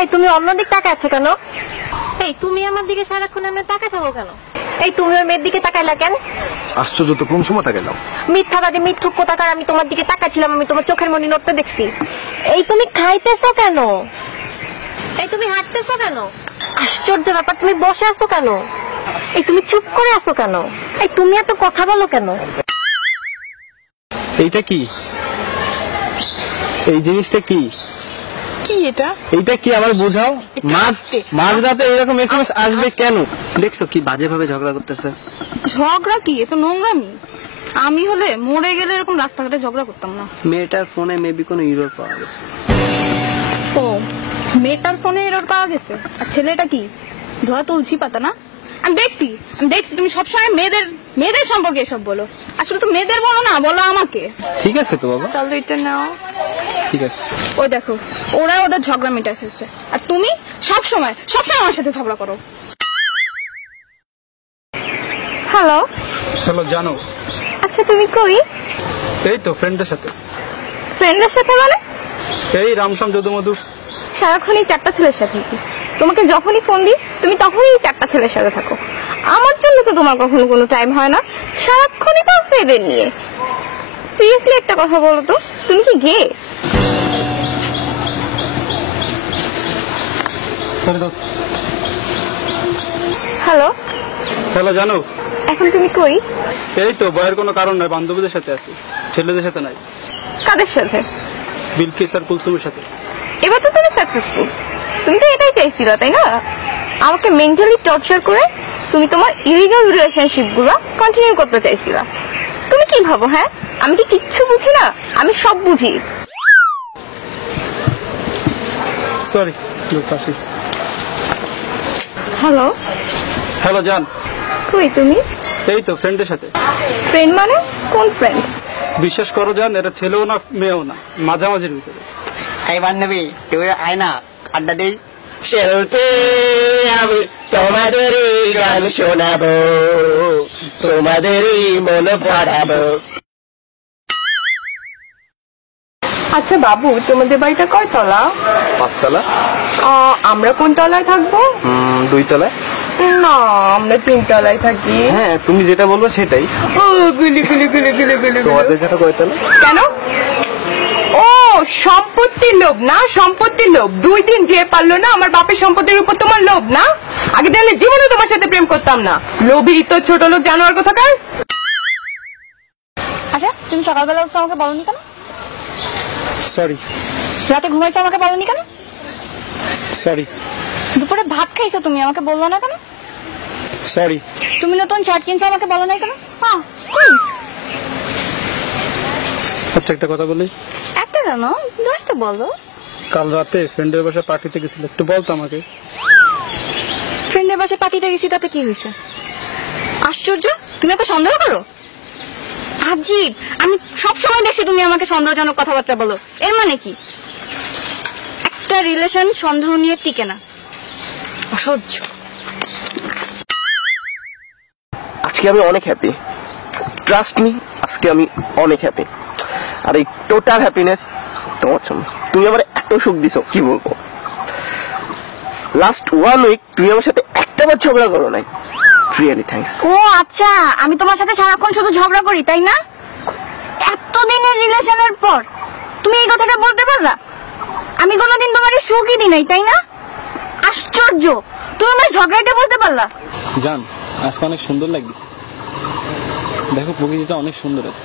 এই তুমি অন্যদিক তাকায় আছো কেন? এই তুমি আমার দিকে সারাক্ষণ এমনি তাকায় থাকো কেন? এই তুমি ওর মেয়ের দিকে তাকাইলা কেন? আশ্চর্য তো, কোন সময় তাকাইলাম? মিথ্যাবাদী মিথ্যুক কোথাকার, আমি তোমার দিকে তাকাচ্ছিলাম, আমি তোমার চোখের মনি নড়তে দেখছি। এই তুমি খাইতেছো কেন? এই তুমি হাঁটতেছো কেন? আশ্চর্য ব্যাপার, তুমি বসে আছো কেন? এই তুমি চুপ করে আছো কেন? এই তুমি এত কথা বলো কেন? এইটা কি? এই জিনিসটা কি? কি এটা? এইটা কি আমার বোঝাও। মাঝরাতে এরকম এসএমএস আসবে কেন? দেখছো কি বাজে ভাবে ঝগড়া করতেছে। ঝগড়া কি? এ তো নোংরামি। আমি হলে মরে গেলে এরকম রাস্তাঘাটে ঝগড়া করতাম না। মেয়েটার ফোনে মেবি কোনো এরর পাওয়া গেছে। ও, মেয়েটার ফোনে এরর পাওয়া গেছে। আর ছেলেটা কি ধোয়া তুলসী পাতা না? আমি দেখছি তুমি সবসময় মেয়েদের সম্পর্কে এসব বলো। আসলে তো মেয়েদের বলো না, বলো আমাকে। ঠিক আছে তো বাবা, তাহলে এটা নাও। ঠিক আছে। ওই দেখো, ওরা ওদের ঝগড়া মিটাই ফেলছে, আর তুমি সবসময় আমার সাথে ঝগড়া করো। হ্যালো চলো জানো। আচ্ছা তুমি কই? এই তো ফ্রেন্ডের সাথে। ফ্রেন্ডের সাথে মানে? এই রামসাম যদুমধু। সারাক্ষণই চারটা ছেলের সাথে। তোমাকে যখনই ফোন দিই তুমি তখনই চারটা ছেলের সাথে থাকো। আমার জন্য তো তোমার কখনো কোনো টাইম হয় না, সারাক্ষণই তো এদের নিয়ে। সিরিয়াসলি একটা কথা বলো তো, তুমি কি গে? সরি দোস্ত। হ্যালো হ্যালো জানো। এখন তুমি কই? এই তো বয়ের কোনো কারণ নাই, বান্ধবীদের সাথে আছি, ছেলেদের সাথে নাই। কাদের সাথে? বিলকিস আর কুলসুমের সাথে। এবার তো তুমি সাকসেসফুল। তুমি তো এটাই চাইছিলা তাই না? আমাকে মেন্টালি টর্চার করে তুমি তোমার ইলিগাল রিলেশনশিপ গুলো কন্টিনিউ করতে চাইছিলা। তুমি কি ভাবো হ্যাঁ আমি কি কিচ্ছু বুঝি না? আমি সব বুঝি। সরি পাশে। হ্যালো হ্যালো জান। কই তুমি? এই তো ফ্রেন্ডের সাথে। ফ্রেন্ড মানে কোন ফ্রেন্ড? বিশ্বাস করো জান, এটা ছেলেও না মেয়েও না, মাঝামাঝির ভিতরে। এই বান্ধবী তুই আয় না, আড্ডা দেই। শিল্পী আমি তোমাদেরই গান শোনাবো, তোমাদেরই মন পড়াবো। আচ্ছা বাবু, তোমাদের বাড়িটা কয় তলা? 5 তলা। আমরা কোন তলায় থাকবো? 2 তলায়। না, আমরা 3 তলায় থাকি। হ্যাঁ তুমি যেটা বলবো সেটাই। তোমাদের যেটা কয় তলা? কেন? ও সম্পত্তির লোভ না? সম্পত্তির লোভ। 2 দিন যে পারলো না আমার বাপের সম্পত্তির উপর তোমার লোভ না? আগে জানলে জীবনে তোমার সাথে প্রেম করতাম না। লোভী তো ছোট লোক জানোয়ার কোথাকার। আচ্ছা তুমি সকালবেলা উঠছো আমাকে বলনি কেন? সরি। রাতে ঘুমাইছো আমাকে বলনি কেন? সরি। দুপুরে ভাত খাইছো তুমি আমাকে বললো না কেন? সরি। তুমি নতুন শার্ট কিনছো আমাকে বলো না কেন? আচ্ছা একটা কথা বলি। একটা কেন, 10টা বলো। কাল রাতে ফ্রেন্ডের বাসায় পার্টিতে গেছিল, একটু বলতো আমাকে। ফ্রেন্ডের বাসায় পার্টিতে গেছি তাতে কি হয়েছে? আশ্চর্য, তুমি আমাকে সন্দেহ করো? আজীব, আমি সবসময় দেখছি তুমি আমাকে সন্দেহজনক কথাবার্তা বলো। এর মানে কি? একটা রিলেশন সন্দেহ নিয়ে টিকে না। অসহ্য। আজকে আমি অনেক হ্যাপি, ট্রাস্ট মি, আজকে আমি অনেক হ্যাপি। আর এই টোটাল হ্যাপিনেস তোমার জন্য। তুমি আমার এত সুখ দিছো কি বলবো। লাস্ট 1 উইক তুমি আমার সাথে একটাবার ঝগড়া করো নাই। Really thanks. ও আচ্ছা, আমি তোমার সাথে সারাক্ষণ শুধু ঝগড়া করি তাই না? এতদিনের রিলেশনের পর তুমি এই কথাটা বলতে পারলা? আমি কোনোদিন তোমার সুখই দিই নাই তাই না? আশ্চর্য, তুমি আমার ঝগড়াটা বলতে পারলা? জান আজকে অনেক সুন্দর লাগছে, দেখো প্রকৃতিটা অনেক সুন্দর আছে।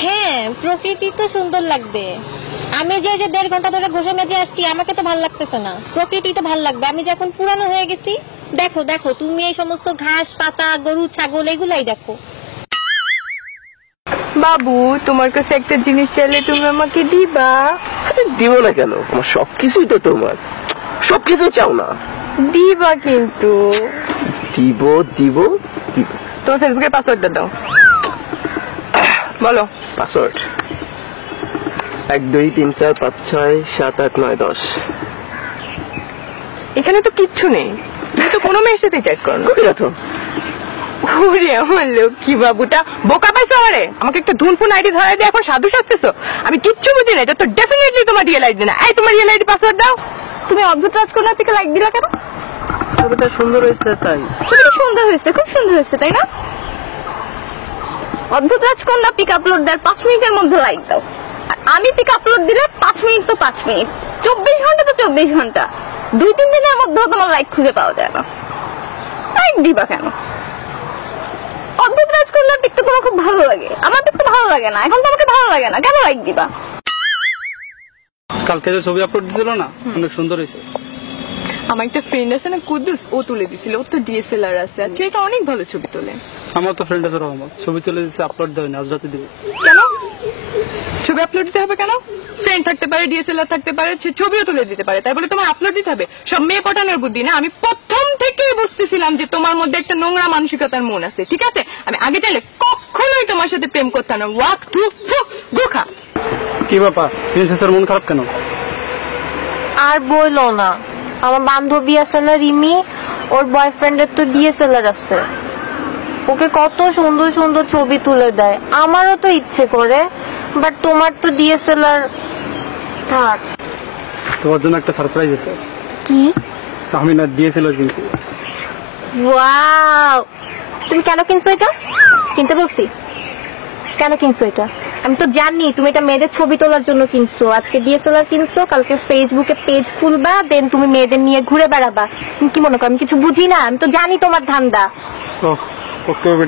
হ্যাঁ প্রকৃতি তো সুন্দর লাগবে। আমি যে 1.5 ঘন্টা ধরে ঘষে মেজে আসছি আমাকে তো ভালো লাগতেছে না। প্রকৃতি তো ভালো লাগবে। আমি যখন পুরানো হয়ে গেছি, দেখো দেখো তুমি এই সমস্ত ঘাস পাতা গরু ছাগল এগুলাই দেখো। বাবু তোমার কাছে একটা জিনিস চাইলে তুমি আমাকে দিবা? দিব না কেন, আমার সবকিছুই তো তোমার। সবকিছু চাও না? দিবা কিন্তু। দিব দিব দিব। তোমার ফেসবুকের পাসওয়ার্ডটা দাও। বলো পাসওয়ার্ড 1 2 3 4 5 6 7 8 9 10। এখানে তো কিচ্ছু নেই, তুমি তো কোনো মেয়ের সাথে চ্যাট করো না। করি না তো। ওরে আমার লক্ষ্মী বাবুটা, বোকা পাইছো আমারে? আমাকে একটা ধুনফুন আইডি ধরাই দিয়ে এখন সাধু সাজতেছো? আমি কিচ্ছু বুঝি না, এটা তো ডেফিনেটলি তোমার রিয়েল আইডি না। এই তোমার রিয়েল আইডি পাসওয়ার্ড দাও। তুমি অদ্ভুত রাজকন্যার পিকে লাইক দিলা কেন? ছবিটা সুন্দর হয়েছে তাই। ছবিটা সুন্দর হয়েছে, খুব সুন্দর হয়েছে, তাই না? অদ্ভুত রাজকন্যা পিক আপলোড দেওয়ার 5 মিনিটের মধ্যে লাইক দাও, আর আমি পিক আপলোড দিলে 5 মিনিট তো 5 মিনিট, 24 ঘন্টা তো 24 ঘন্টা, 2-3 দিনের মধ্যেও তোমার লাইক খুঁজে পাওয়া যায় না। লাইক দিবা কেন? অদ্ভুত রাজকন্যার পিক তো তোমার খুব ভালো লাগে, আমার পিক তো ভালো লাগে না, এখন তো আমাকে ভালো লাগে না, কেন লাইক দিবা? কালকে যে ছবি আপলোড দিছিল না, অনেক সুন্দর হয়েছে। আমার একটা ফ্রেন্ড আছে না, কুদ্দুস, ও তুলে দিছিল, ওর তো ডিএসএলআর আছে, আর সেটা অনেক ভালো ছবি তোলে। আমার তো ফ্রেন্ড আছে রহমত, ছবি তুলে দিচ্ছে, আপলোড দেয়নি, আজ রাতে দিবে। কেন ছবি আপলোড দিতে হবে কেন? ফ্রেন্ড থাকতে পারে, ডিএসএলআর থাকতে পারে, সে ছবিও তুলে দিতে পারে, তাই বলে তোমার আপলোড দিতে হবে? সব মেয়ে পটানোর বুদ্ধি না। আমি প্রথম থেকেই বুঝতেছিলাম যে তোমার মধ্যে একটা নোংরা মানসিকতার মন আছে, ঠিক আছে? আমি আগে চাইলে কখনোই তোমার সাথে প্রেম করতাম না। ওয়াক থু গোখা। কি ব্যাপার, প্রিন্সেসের মন খারাপ কেন? আর বইলো না, আমার বান্ধবী আছে না রিমি, ওর বয়ফ্রেন্ডের তো ডিএসএলআর আছে, ওকে কত সুন্দর সুন্দর ছবি তুলে দেয়। আমারও তো ইচ্ছে করে, বাট তোমার তো ডিএসএলআর থাক। তোমার জন্য একটা সারপ্রাইজ আছে। কি? আমি না ডিএসএলআর কিনছি। ওয়াও, তুমি কেন কিনছো এটা? কিনতে বলছি কেন কিনছো এটা? আমি তো জানি তুমি এটা মেয়েদের ছবি তোলার জন্য কিনছো। আজকে ডিএসএলআর কিনছো, কালকে ফেসবুকে পেজ খুলবা, দেন তুমি মেয়েদের নিয়ে ঘুরে বেড়াবা। তুমি কি মনে করো আমি কিছু বুঝি না? আমি তো জানি তোমার ধান্দা। ওকে, ওকে,